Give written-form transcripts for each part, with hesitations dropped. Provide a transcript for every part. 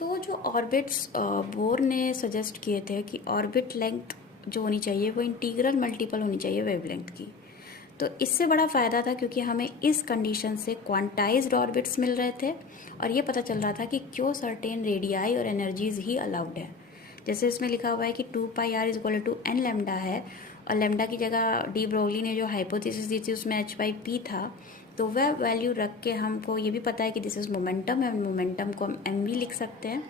तो जो orbits bore ने सजेस्ट किए थे कि ऑर्बिट लेंथ जो होनी चाहिए वो इंटीग्रल मल्टीपल होनी चाहिए वेवलेंथ की। तो इससे बड़ा फ़ायदा था क्योंकि हमें इस कंडीशन से क्वांटाइज्ड ऑर्बिट्स मिल रहे थे और ये पता चल रहा था कि क्यों सर्टेन रेडियाई और एनर्जीज ही अलाउड है। जैसे इसमें लिखा हुआ है कि 2πr=n लेमडा है और लेमडा की जगह डी ब्रोगली ने जो हाइपोथेसिस दी थी उसमें h/p था, तो वह वैल्यू रख के हमको ये भी पता है कि दिस इज़ मोमेंटम है, मोमेंटम को हम एम वी लिख सकते हैं।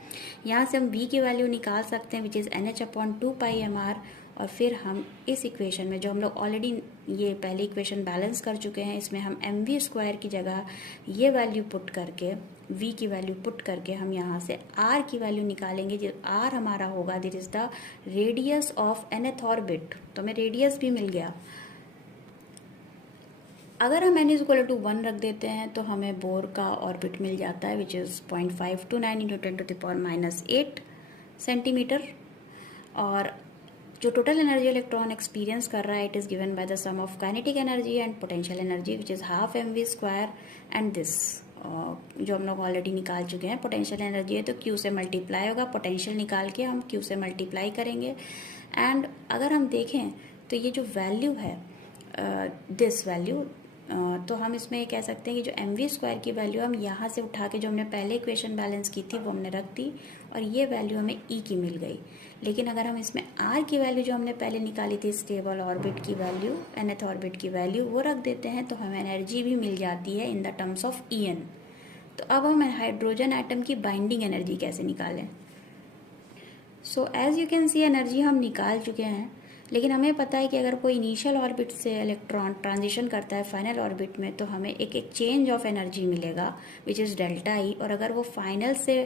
यहाँ से हम वी की वैल्यू निकाल सकते हैं विच इज़ NH/2πmr। और फिर हम इस इक्वेशन में जो हम लोग ऑलरेडी ये पहले इक्वेशन बैलेंस कर चुके हैं, इसमें हम mv² की जगह ये वैल्यू पुट करके v की वैल्यू पुट करके हम यहाँ से r की वैल्यू निकालेंगे। जो r हमारा होगा this is the radius of nth orbit, तो हमें रेडियस भी मिल गया। अगर हम n=1 रख देते हैं तो हमें बोर का ऑर्बिट मिल जाता है विच इज़ 0.529 × 10⁻8 सेंटीमीटर। और जो टोटल एनर्जी इलेक्ट्रॉन एक्सपीरियंस कर रहा है it is given by the sum of kinetic energy and potential energy which is half mv² and this जो हम लोग ऑलरेडी निकाल चुके हैं। पोटेंशियल एनर्जी है तो Q से मल्टीप्लाई होगा, पोटेंशियल निकाल के हम Q से मल्टीप्लाई करेंगे। एंड अगर हम देखें तो ये जो वैल्यू है दिस वैल्यू, तो हम इसमें ये कह सकते हैं कि जो mv² की वैल्यू हम यहाँ से उठा के जो हमने पहले इक्वेशन बैलेंस की थी वो हमने रख दी और ये वैल्यू हमें E की मिल गई। लेकिन अगर हम इसमें R की वैल्यू जो हमने पहले निकाली थी स्टेबल ऑर्बिट की वैल्यू, nth ऑर्बिट की वैल्यू वो रख देते हैं तो हमें एनर्जी भी मिल जाती है in the terms of En। तो अब हम हाइड्रोजन एटम की बाइंडिंग एनर्जी कैसे निकालें। So as you can see energy हम निकाल चुके हैं, लेकिन हमें पता है कि अगर कोई इनिशियल ऑर्बिट से इलेक्ट्रॉन ट्रांजिशन करता है फाइनल ऑर्बिट में तो हमें एक चेंज ऑफ एनर्जी मिलेगा विच इज़ डेल्टा ई। और अगर वो फाइनल से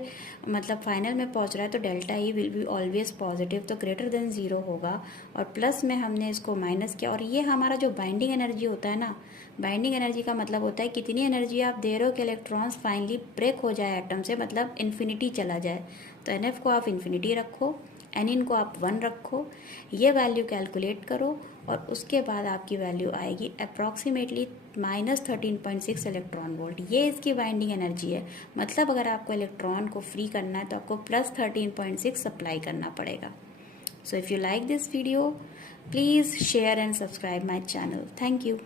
मतलब फाइनल में पहुंच रहा है तो delta E will be always positive, तो ग्रेटर देन 0 होगा। और प्लस में हमने इसको माइनस किया और ये हमारा जो बाइंडिंग एनर्जी होता है ना, बाइंडिंग एनर्जी का मतलब होता है कितनी एनर्जी आप दे रहे हो कि इलेक्ट्रॉन्स फाइनली ब्रेक हो जाए एटम से, मतलब इन्फिनिटी चला जाए। तो NF को आप इन्फिनिटी रखो, Nin को आप 1 रखो, ये वैल्यू कैलकुलेट करो और उसके बाद आपकी वैल्यू आएगी अप्रॉक्सीमेटली -13.6 इलेक्ट्रॉन वोल्ट। ये इसकी बाइंडिंग एनर्जी है। मतलब अगर आपको इलेक्ट्रॉन को फ्री करना है तो आपको +13.6 सप्लाई करना पड़ेगा। So if you like this video please share and subscribe my channel. Thank you.